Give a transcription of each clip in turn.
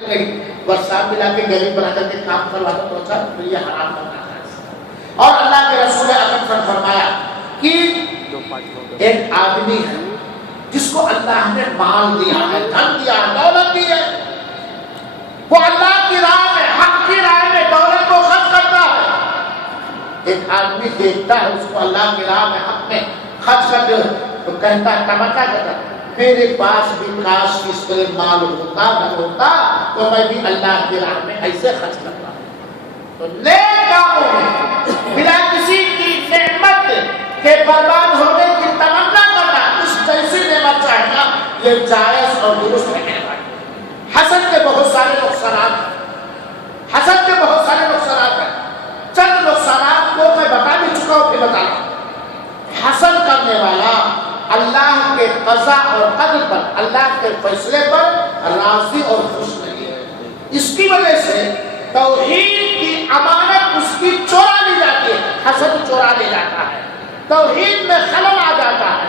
برسات ملا کے غریب بنا کر کے کام کروانا تو اچھا تو یہ حرام کرنا ہے. اور اللہ کے رسول اکرم نے فرمایا کہ ایک آدمی ہے جس کو اللہ نے مال دیا ہے، دھن دیا ہے، دولت دی ہے، وہ اللہ کی راہ میں، حق کی راہ میں دولت کو خرچ کرتا ہے. ایک آدمی دیکھتا ہے اس کو اللہ کی راہ میں حق میں خرچ کرتے ہوئے تو کہتا ہے، تمنا کرتا ہے میرے پاس بھی کاش اس طرح مال ہوتا نہ ہوتا تو میں بھی اللہ کی راہ میں ایسے خرچ کرتا. تو نیک کاموں میں بلا کسی کی نعمت کے برباد ہونے کی تمنا کرنا، اس جیسی نعمت چاہنا، یہ جائز اور درست ہے. حسد کے بہت سارے نقصانات ہیں، حسد کے بہت سارے نقصانات ہیں. چند نقصانات کو میں بتا بھی چکا ہوں، پھر بتا رہا ہوں. حسد کرنے والا اللہ کے قضا اور قدر پر، اللہ کے فیصلے پر راضی اور خوش نہیں ہے. اس کی وجہ سے توحید کی امانت اس کی چورا لی جاتی ہے. حسد چورا لے جاتا ہے، توحید میں خلل آ جاتا ہے،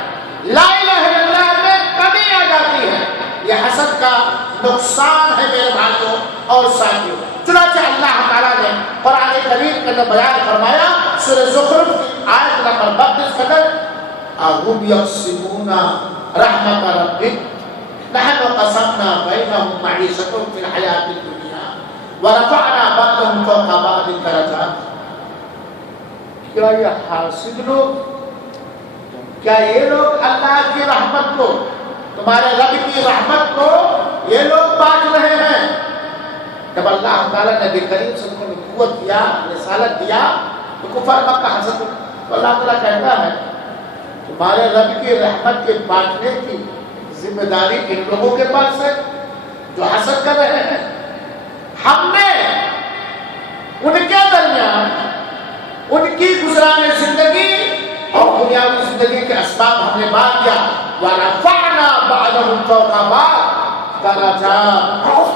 لا الہ الا اللہ میں کمی آ جاتی ہے. یہ حسد کا نقصان ہے میرے بھائیوں اور ساتھیوں. چنانچہ اللہ تعالیٰ نے قرآن کریم کے اندر بیان فرمایا سورہ زخرف کی آیت نمبر 32 کے اندر، اَهُمْ يَقْسِمُونَ رَحْمَتَ رَبِّكَ نَحْنُ قَسَمْنَا بَيْنَهُمْ مَعِيشَتَهُمْ فِي الْحَيَاةِ الدُّنْيَا وَرَفَعْنَا بَعْضَهُمْ فَوْقَ بَعْضٍ دَرَجَاتٍ. کیا یہ حاسد لوگ، کیا یہ لوگ اللہ کی رحمت کو، تمہارے رب کی رحمت کو یہ لوگ بانٹ رہے ہیں؟ جب اللہ تعالیٰ نے نبی کریم صلی اللہ علیہ وسلم کو نبوت دیا، رسالت دیا تو کفار مکہ حسد، تو اللہ تعالیٰ کہتا ہے تمہارے رب کی رحمت کے بانٹنے کی ذمہ داری ان لوگوں کے پاس ہے جو حسد کر رہے ہیں. ہم نے ان کے درمیان ان کی گزرانے زندگی اور دنیاوی زندگی کے اسباب ہم نے بانٹ دیا. وَرَفَعْنَا بَعْضَهُمْ فَوْقَ بَعْضٍ دَرَجَاتٍ.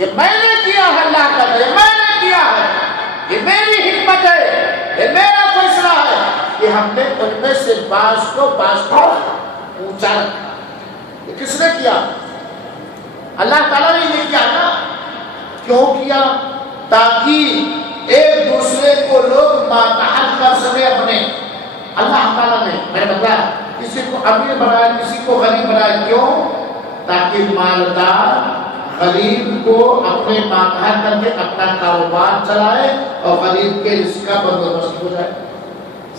یہ میں نے کیا ہے، اللہ کا یہ میں نے کیا ہے، یہ میری حکمت ہے، یہ میرا فیصلہ ہے کہ ہم نے ان میں سے بعض کو اونچا رکھا. یہ کس نے کیا؟ اللہ تعالیٰ نے یہ کیا نا. کیوں کیا؟ تاکہ ایک دوسرے کو لوگ ماتحت کر سکے اپنے. اللہ تعالیٰ نے میں بتایا کسی کو امیر بنایا، کسی کو غریب بنایا. کیوں؟ تاکہ مالدار غریب کو اپنے ماتحت کر کے اپنا کاروبار چلائے اور غریب کے رزق کا بندوبست ہو جائے.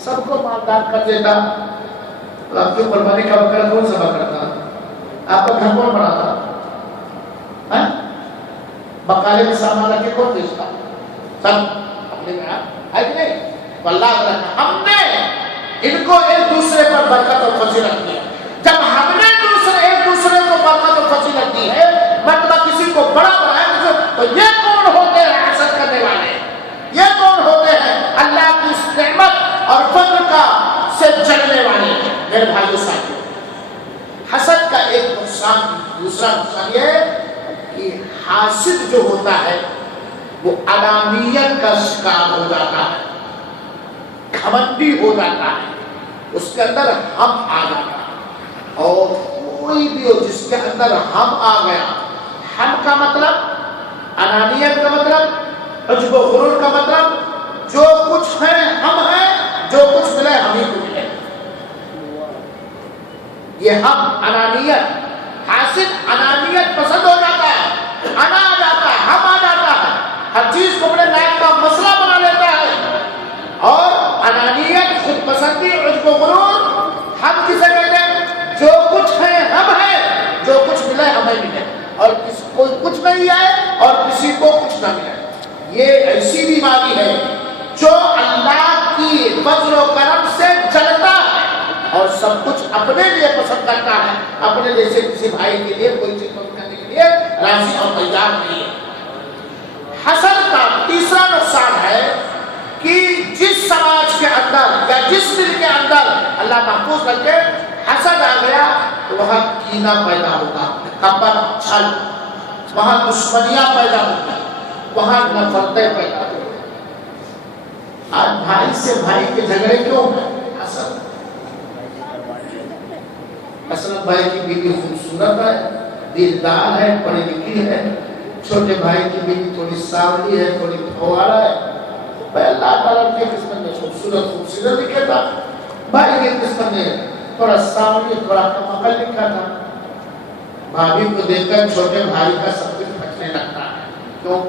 سب کو مالدار کر دیتا. آپ کی قربانی کا بکرا کون سا بکرا تھا؟ آپ کا گھر کون بناتا؟ بکالے میں سامان رکھ کے کون بیچتا؟ سب اپنے میں ہے کہ نہیں؟ تو اللہ تعالیٰ ہم نے ان کو ایک دوسرے پر برکت اور فضیلت دی. جب ہم نے ایک دوسرے کو برکت اور فضیلت دی ہے، مطلب کسی کو بڑا بنایا، تو یہ کون ہوتے ہیں حسد کرنے والے؟ یہ کون ہوتے ہیں اللہ کی نعمت اور فضل کا سے جلنے والے؟ میرے بھائیو ساتھیو، حسد کا ایک نقصان، دوسرا نقصان یہ ہے کہ حاسد جو ہوتا ہے وہ انانیت کا شکار ہو جاتا ہے، گھمنڈی ہو جاتا ہے، اس کے اندر ہم آ جاتا ہے. اور کوئی بھی ہو جس کے اندر ہم آ گیا، ہم کا مطلب انانیت کا مطلب، عجب و غرور کا مطلب جو کچھ ہے ہم ہیں، جو کچھ ملے ہم ہی کو ملے. یہ ہم انانیت، حاسد انانیت پسند ہو جاتا ہے، انا آ جاتا ہے، ہم آ جاتا ہے، ہر چیز کو اپنے نائب کا مسئلہ بنا لیتا ہے. اور انانیت، خود پسندی، عجب و غرور، ہم کسے کہتے ہیں؟ جو کچھ ہے ہم ہیں، جو کچھ ملے ہمیں ملے، اور کوئی کچھ نہیں آئے اور کسی کو کچھ نہ ملے. یہ ایسی بیماری ہے جو اللہ کی فضل و کرم سے جلتا ہے اور سب کچھ اپنے لیے پسند کرتا ہے، اپنے جیسے کسی بھائی کے لیے کوئی چیز پسند کرنے کے لیے راضی اور تیار نہیں ہے. حسد کا تیسرا نقصان ہے کہ جس سماج کے اندر یا جس دل کے اندر اللہ محفوظ رکھے حسد آ گیا تو وہاں کینہ پیدا ہوگا، کپٹ، چھل، وہاں دشمنیاں پیدا ہوگی، وہاں نفرتیں پیدا ہوگی. آج بھائی سے بھائی کے جھگڑے کیوں ہیں؟ حسد. اسلم بھائی کی بیوی خوبصورت ہے، دیندار ہے، پڑھی لکھی ہے، چھوٹے بھائی کی بیوی تھوڑی سانولی ہے، تھوڑی پھوارا ہے، بھائی اللہ تعالیٰ کی قسمت میں خوبصورت لکھا تھا، بھائی کی قسمت میں تھوڑا سانولی تھوڑا کم عقل لکھا تھا۔ بھابھی کو دیکھ کر چھوٹے بھائی کا سب کچھ پھٹنے لگتا ہے۔ کیوں؟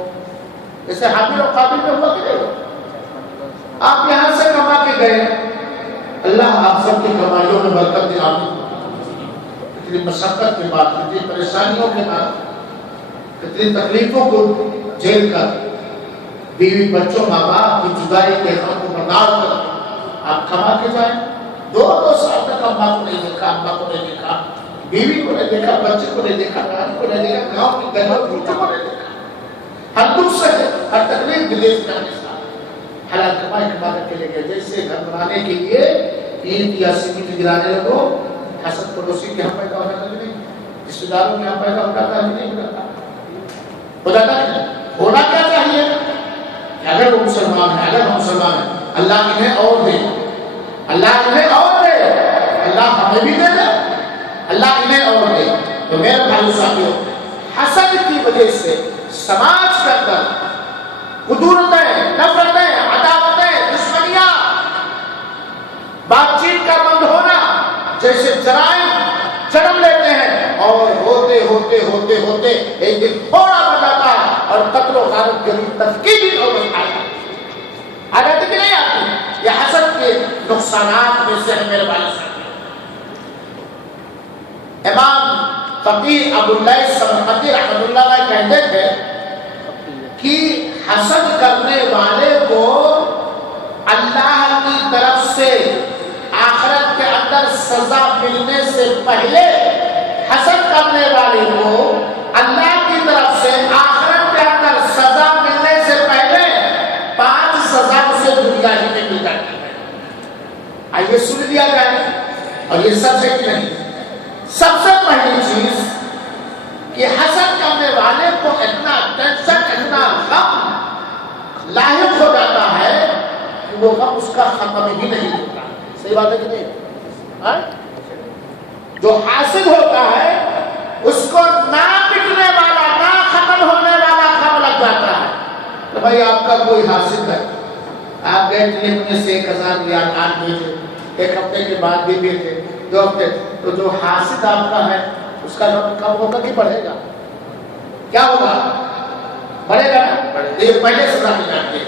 جیسے حابیل و قابیل میں ہوا کہ نہیں ہوا؟ آپ یہاں سے کما کے گئے، اللہ آپ سب کی کمائیوں میں برکت دے، آمین۔ کتنی مشقت کے بعد، کتنی پریشانیوں کے بعد، کتنی تکلیفوں کو جھیل کر، بیوی بچوں ماں باپ کی جدائی کے غم کو برداشت کر آپ کما کے جائیں۔ 2 سال تک اماں کو نہیں دیکھا، ابا کو نہیں دیکھا، بیوی کو نہیں دیکھا، بچے کو نہیں دیکھا، نانی کو نہیں دیکھا، گاؤں کی گھر بچوں کو نہیں دیکھا، ہر دکھ سے ہر تکلیف بدیش کا حصہ حلال کمائی کما کر کے لے گئے۔ جیسے گھر بنانے کے لیے اینٹ یا سیمنٹ گرانے لگو، حسد پڑوسی کے یہاں پیدا ہو جاتا ہے، نہیں رشتے داروں کے یہاں پیدا ہو جاتا ہے، نہیں ہو جاتا ہے۔ ہونا کیا چاہیے کہ اگر وہ مسلمان ہے، اگر ہم مسلمان ہیں، اللہ انہیں اور دے، اللہ انہیں اور دے، اللہ ہمیں بھی دے دے، اللہ انہیں اور دے۔ تو میرے بھائی ساتھیوں، حسد کی وجہ سے سماج کے اندر خدورتیں، نفرتیں، عداوتیں، دشمنیاں، بات چیت کا بند ہونا جیسے جرائم جنم لیتے ہیں، اور ہوتے ہوتے ہوتے ہوتے ایک دن تھوڑا بن جاتا ہے اور قتل و غارت کی تفکیری نوبت آ جاتی کہ نہیں آتی؟ یہ حسد کے نقصانات میں سے ہے میرے بھائی صاحب۔ امام فقیر ابواللیث سمرقندی رحمۃ اللہ علیہ کہتے تھے کہ حسد کرنے والے کو اللہ کی طرف سے آخرت کے اندر سزا ملنے سے پہلے، حسد کرنے والے کو اللہ کی طرف سے آخرت کے اندر سزا ملنے سے پہلے 5 سزا اسے دنیا ہی میں مل جاتی ہے۔ آئیے سن لیا جائے، اور یہ سچ ہے کہ نہیں؟ سب سے پہلی چیز کہ حسد کرنے والے کو اتنا ٹینشن، اتنا غم لاحق ہو جاتا ہے کہ وہ غم اس کا ختم ہی نہیں ہوتا۔ صحیح بات ہے کہ نہیں؟ جو حاسد ہوتا ہے اس کو نہ مٹنے والا، نہ ختم ہونے والا غم لگ جاتا ہے۔ تو بھائی آپ کا کوئی حاسد ہے، آپ گئے کلینک میں سے 1000 ریال آج بھیجے، 1 ہفتے کے بعد بھی بھیجے، 2 ہفتے، تو جو حاسد آپ کا ہے اس کا غم کم ہوگا کہ بڑھے گا؟ کیا ہوگا؟ بڑھے گا نا؟ یہ پہلے سزا مل جاتی ہے۔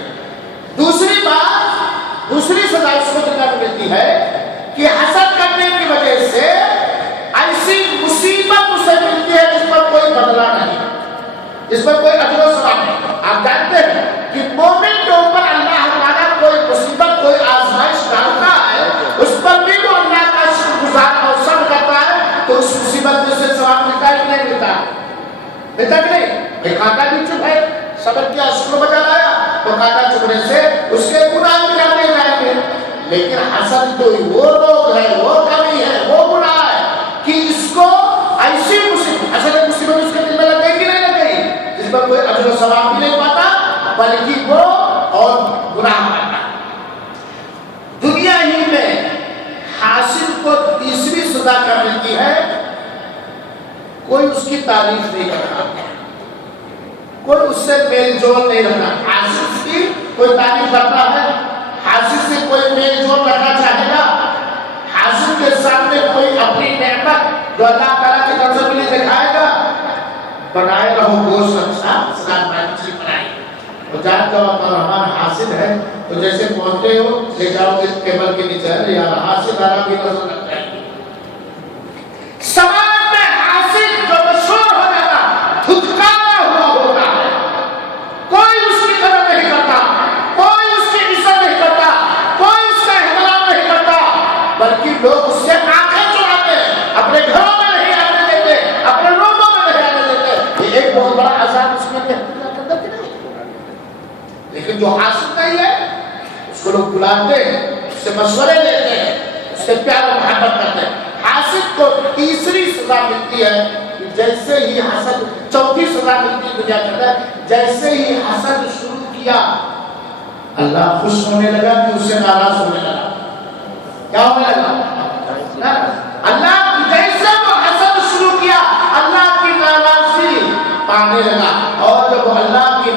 دوسری بات، دوسری سزا اس کو دنیا میں ملتی ہے کہ حسد کرنے کی وجہ سے ایسی مصیبت اسے ملتی ہے جس پر کوئی بدلہ نہیں، جس پر کوئی اجر و ثواب نہیں۔ آپ جانتے ہیں کہ مومن کے اوپر اللہ تعالیٰ کوئی مصیبت، کوئی آزمائش ڈالتا ہے، اس پر بھی وہ اللہ کا شکر گزار اور صبر کرتا ہے، تو اس مصیبت میں سے ثواب ملتا ہے کہ نہیں ملتا؟ ملتا کہ نہیں؟ ایک آتا بھی چپ ہے، صبر کیا، شکر بجا لایا، تو کاٹا چکنے سے اس کے گناہ بھی جانے جائیں گے۔ لیکن حسد تو وہ لوگ ہے، وہ کمی ہے، وہ گناہ ہے کہ اس کو ایسی مصیبت، حسد مصیبت اس کے دل میں لگ گئی کہ نہیں لگ گئی، جس پر کوئی اجر و ثواب بھی نہیں پاتا، بلکہ وہ اور گناہ کرتا۔ دنیا ہی میں حاسد کو تیسری سزا کر ملتی ہے، کوئی اس کی تعریف نہیں کرتا، کوئی اس سے میل جول نہیں رکھتا۔ حاسد کی کوئی تعریف کرتا ہے، حاسد سے کوئی میل جول رکھنا چاہے گا، حاسد کے سامنے کوئی اپنی نعمت جو اللہ تعالیٰ کی طرف سے ملی دکھائے گا، بنائے رہو گوشت اچھا، سلام مچھلی بنائی، اور جان جاؤ اپنا رحمان حاسد ہے، تو جیسے پہنچتے ہو لے جاؤ گے ٹیبل کے نیچے، ارے یار حاسد آرام بھی نظر لگتا ہے۔ سماج میں حاسد جو مشہور ہو جاتا، دھتکارا ہوا ہوتا ہے، کوئی اس کی قدر نہیں کرتا، کوئی اس کی عزت نہیں کرتا، کوئی اس کا احترام نہیں کرتا، بلکہ لوگ اس سے آنکھیں چڑھاتے ہیں، اپنے گھروں میں نہیں آنے دیتے، اپنے روموں میں نہیں آنے دیتے۔ یہ ایک بہت بڑا عذاب اس میں کرتا کہ نہیں؟ لیکن جو حاسد نہیں ہے اس کو لوگ بلاتے ہیں، اس سے مشورے لیتے ہیں، اس سے پیار و محبت کرتے ہیں۔ حاسد کو تیسری سزا ملتی ہے کہ جیسے ہی حسد، چوتھی سزا ملتی ہے دنیا کے اندر، جیسے ہی حسد شروع کیا اللہ خوش ہونے لگا کہ اس سے ناراض ہونے لگا۔ کیا ہونے لگا؟ اللہ جیسے وہ حسد شروع کیا اللہ کی ناراضگی پانے لگا، اور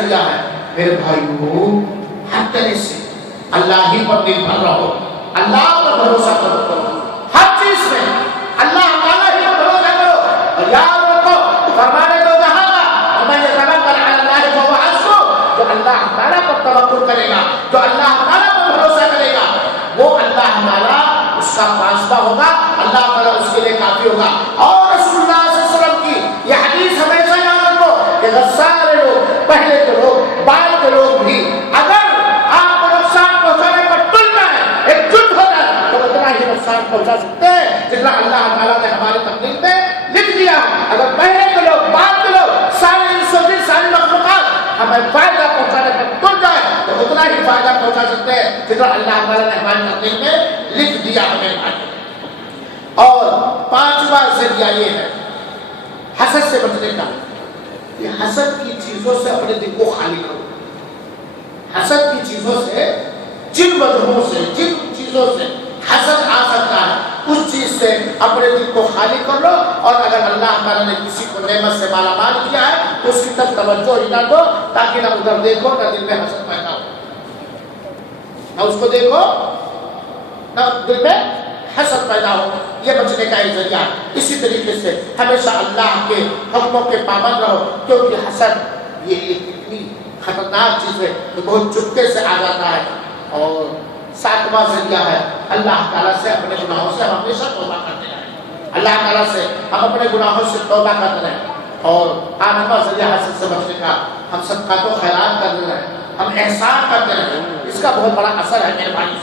ذریعہ ہے۔ میرے بھائیو، ہر طرح سے اللہ ہی پر نربھر رہو، اللہ پر بھروسہ کرو، ہر چیز میں اللہ تعالیٰ ہی پر بھروسہ کرو، اور یاد رکھو فرمانے دو جہاں کا وَمَن يَتَوَکَّلْ عَلَى اللَّهِ فَهُوَ حَسْبُهُ، جو اللہ تعالیٰ پر توکل کرے گا، جو اللہ تعالیٰ پر بھروسہ کرے گا، وہ اللہ تعالیٰ اس کا فاصلہ ہوگا، اللہ تعالیٰ اس کے لیے کافی ہوگا۔ اور رسول اللہ صلی اللہ علیہ وسلم کی یہ حدیث ہمیشہ یاد رکھو کہ سارے لوگ، پہلے کے لوگ، بعد کے لوگ بھی اگر آپ کو نقصان پہنچانے پر تل جائیں، ایک جٹ ہو جائے، تو اتنا ہی نقصان پہنچا سکتے ہیں جتنا اللہ تعالیٰ نے ہماری تقدیر میں لکھ دیا۔ اگر پہلے کے لوگ، بعد کے لوگ، سارے انس و جن، ساری مخلوقات ہمیں فائدہ پہنچانے پر تل جائے تو اتنا ہی فائدہ پہنچا سکتے ہیں جتنا اللہ تعالیٰ نے ہماری تقدیر میں لکھ دیا ہمیں۔ اور پانچواں ذریعہ یہ ہے حسد سے بچنے کا، یہ حسد کی چیزوں سے اپنے دل کو خالی کرو۔ حسد کی چیزوں سے، جن وجہوں سے، جن چیزوں سے حسد آ سکتا ہے، اس چیز سے اپنے دل کو خالی کر لو۔ اور اگر اللہ تعالیٰ نے کسی کو نعمت سے مالا مال کیا ہے تو اس کی طرف توجہ ہی نہ دو، تاکہ نہ ادھر دیکھو نہ دل میں حسد پیدا ہو، نہ اس کو دیکھو نہ دل میں حسد پیدا ہو۔ یہ بچنے کا ایک ذریعہ۔ اسی طریقے سے ہمیشہ اللہ کے حکموں کے پابند رہو، کیونکہ حسد یہ ایک اتنی خطرناک چیز ہے کہ بہت چپکے سے آ جاتا ہے۔ اور ساتواں ذریعہ ہے اللہ تعالیٰ سے اپنے گناہوں سے ہم ہمیشہ توبہ کرتے رہیں، اللہ تعالیٰ سے ہم اپنے گناہوں سے توبہ کرتے رہیں۔ اور آٹھواں ذریعہ حسد سے بچنے کا، ہم صدقات و خیرات کرتے رہیں، ہم احسان کرتے رہیں، اس کا بہت بڑا اثر ہے میرے بھائی۔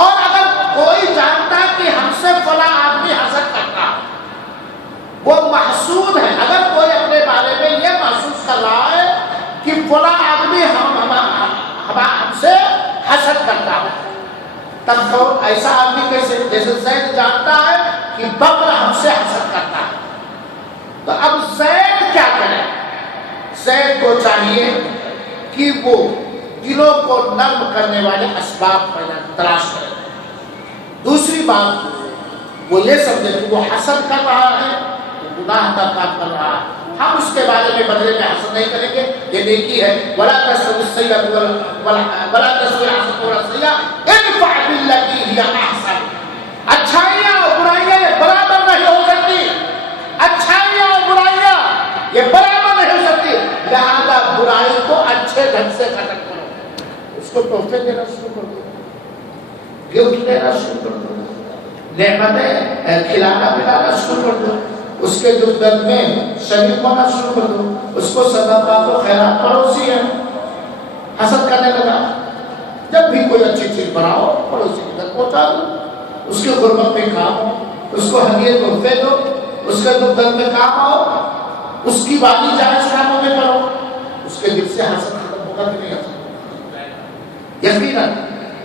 اور اگر کوئی جانتا کہ ہم سے فلاں آدمی حسد کرتا، وہ محسود ہے، اگر کوئی اپنے بارے میں یہ محسوس کر رہا ہے کہ فلاں آدمی ہم سے حسد کرتا ہے، تب تو ایسا آدمی کیسے، جیسے زید جانتا ہے کہ بکر ہم سے حسد کرتا ہے، تو اب زید کیا کرے؟ زید کو چاہیے کہ وہ دلوں کو نرم کرنے والے اسباب پیدا تلاش کرے۔ دوسری بات وہ یہ سمجھے کہ وہ حسد کر رہا ہے، وہ گناہ کا کام کر رہا ہے، ہم اس کے بارے میں بدلے میں حسد نہیں کریں گے، یہ نیکی ہے۔ وَلَا تَسْتَوِي السَّيِّئَةُ السَّيِّئَةُ ادْفَعْ بِالَّتِي هِيَ أَحْسَنُ۔ اچھائیاں اور برائیاں یہ برابر نہیں ہو سکتی، اچھائیاں اور برائیاں یہ برابر نہیں ہو سکتی، لہذا برائی کو اچھے ڈھنگ سے ختم کرو، اس کو تحفے دینا شروع کر دو، گفٹ دینا شروع کر دو، نعمتیں کھلانا پلانا شروع کر دو، اس کے دکھ درد میں شریک ہونا شروع کر دو، اس کو صدقات و خیرات پڑوسی ہے، حسد کرنے لگا، جب بھی کوئی اچھی چیز بناؤ پڑوسی کی تک پہنچا دو، اس کے غربت میں کام ہو، اس کو ہدیے تحفے دو، اس کے دکھ درد میں کام آؤ، اس کی والی جانچ کاموں میں کرو، اس کے دل سے حسد ختم ہوگا کہ نہیں حسد؟ یقیناً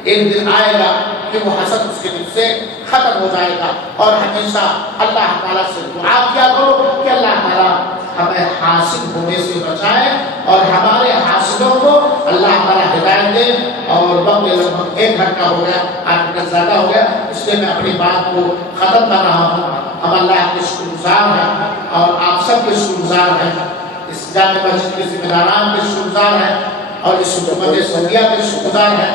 ایک دن آئے گا کہ وہ حسد اس کے دل سے ختم ہو جائے گا۔ اور ہمیشہ اللہ تعالیٰ سے دعا کیا کرو کہ اللہ تعالیٰ ہمیں حاسد ہونے سے بچائے اور ہمارے حاسدوں کو اللہ تعالیٰ ہدایت دے۔ اور وقت لگ بھگ 1 گھنٹہ ہو گیا، 8 منٹ زیادہ ہو گیا، اس لیے میں اپنی بات کو ختم کر رہا ہوں۔ ہم اللہ کے شکر گزار ہیں اور آپ سب کے شکر گزار ہیں، اس جامع مسجد کے ذمہ داران کے شکر گزار ہیں اور اس حکومت سعودیہ کے شکر گزار ہیں،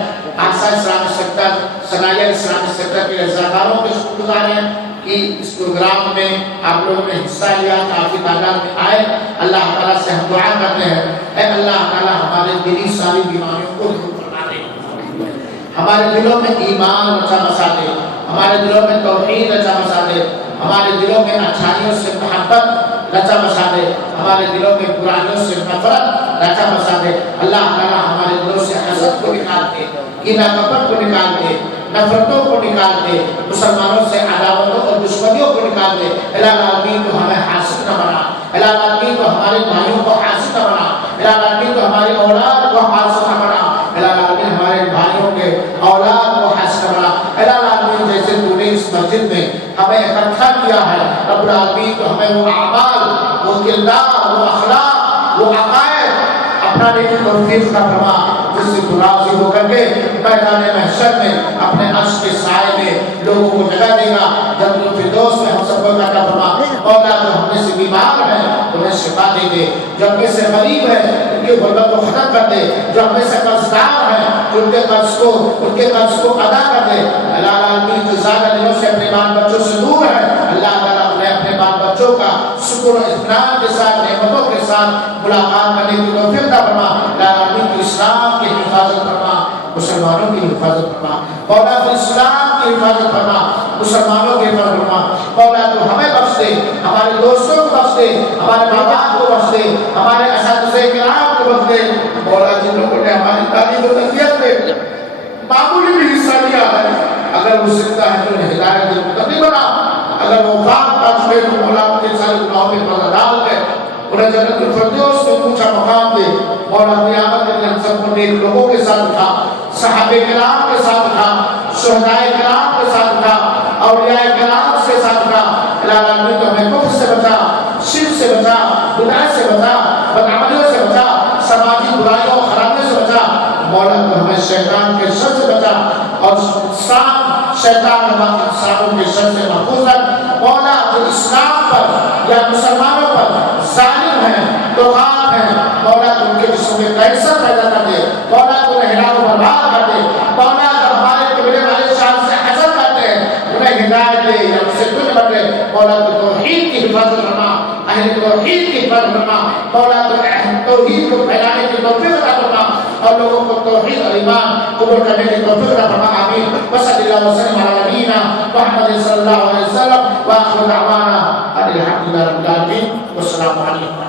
آسا اسلامی سیکٹر، سنائیہ اسلامی سیکٹر کے رضاکاروں کے شکر گزار ہیں کہ اس پروگرام میں آپ لوگوں نے حصہ لیا، کافی تعداد میں آئے۔ اللہ تعالیٰ سے ہم دعا کرتے ہیں، اے اللہ تعالیٰ ہمارے دلی ساری بیماریوں کو دور کرا دے، ہمارے دلوں میں ایمان رچا بسا دے، ہمارے دلوں میں توحید رچا بسا دے، ہمارے دلوں میں اچھائیوں سے محبت رچا بسا دے، ہمارے دلوں میں برائیوں سے نفرت رچا بسا دے۔ اللہ تعالیٰ ہمارے دلوں سے حسد کو نکال دے، کینہ کپٹ کو نکال دے، نفرتوں کو نکال دے، مسلمانوں سے عداوتوں اور دشمنیوں کو نکال دے۔ الہ العالمین تو ہمیں حاسد نہ بنا، الہ العالمین تو ہمارے بھائیوں کو حاسد نہ بنا، الہ العالمین تو ہماری اولاد کو حاسد نہ بنا، الہ العالمین ہمارے بھائیوں کے اولاد کو حاسد نہ بنا۔ الہ العالمین جیسے تو نے اس مسجد میں ہمیں اکٹھا کیا ہے، رب العالمین تو ہمیں وہ اعمال، وہ کردار، وہ اخلاق، وہ عقائد اپنانے کی توفیق کا فرما، جس سے تو راضی ہو کر کے میدان محشر میں اپنے عرش کے سائے میں لوگوں کو جگہ دے گا۔ جنت الفردوس میں ہم سب کو عطا فرما۔ مولا جو ہم میں سے بیمار ہیں انہیں شفا دے دے، جو ہمیں سے غریب ہے ان کی غربت کو ختم کر دے، جو ہمیں سے قرضدار ہیں ان کے قرض کو ادا کر دے۔ اللہ العالمین جو زیادہ دنوں سے اپنے بال بچوں سے دور ہے، اللہ تعالیٰ انہیں اپنے بال بچوں کا شکر و اطمینان کے ساتھ نعمتوں کے ساتھ ملاقات کرنے کی توفیق عطا فرما۔ اللہ العالمین کی اسلام کی حفاظت فرما، مسلمانوں کی حفاظت فرما، مولا تو اسلام کی حفاظت فرما، مسلمانوں کی حفاظت فرما۔ مولا تو ہمیں بخش دے، ہمارے دوستوں کو بخش دے، ہمارے ماں باپ کو بخش دے، ہمارے اساتذہ کرام کو بخش دے۔ مولا جن لوگوں نے ہماری تعلیم و تربیت میں معمولی بھی حصہ لیا ہے، اگر وہ زندہ ہے تو انہیں ہدایت دے، متقی بنا۔ اگر وہ وفات پا چکے تو مولا ان کے سارے گناہوں میں پردہ ڈال دے، انہیں جنت الفردوس میں اونچا مقام دے۔ مولا قیامت کے دن ہم سب کو نیک لوگوں کے ساتھ اٹھا، صحابہ کرام کے ساتھ اٹھا، شہداء کرام کے ساتھ اٹھا، اولیاء کرام کے ساتھ اٹھا۔ اللہ العالمین تو ہمیں کفر سے بچا، شرک سے بچا، بدعت سے بچا، بدعملیوں سے بچا، سماجی برائیوں اور خرابیوں سے بچا۔ مولا تو ہمیں شیطان کے شر سے بچا اور شیطان انسانوں کے شر سے محفوظ رکھ۔ مولا جو اسلام پر یا مسلمانوں پر ظالم ہیں، طغات ہیں، مولا تو ان کے جسموں میں کینسر پیدا کر دے، مولا تو انہیں ہلاک و برباد کر دے۔ مولا جو ہمارے قبلے والے شان سے حسد کرتے ہیں انہیں ہدایت دے یا ان سے دور بٹے۔ مولا تو توحید کی حفاظت فرما، اہل توحید کی حفاظت فرما۔ مولا تو توحید کو پھیلانے کی توفیق عطا فرما اور لوگوں کو توحید اور ایمان قبول کرنے کی توفیق عطا فرما۔ آمین۔ وصلی اللہ وسلم علی نبینا محمد صلی اللہ علیہ وسلم وآخر دعوانا ان الحمد للہ رب العالمین والسلام علیکم۔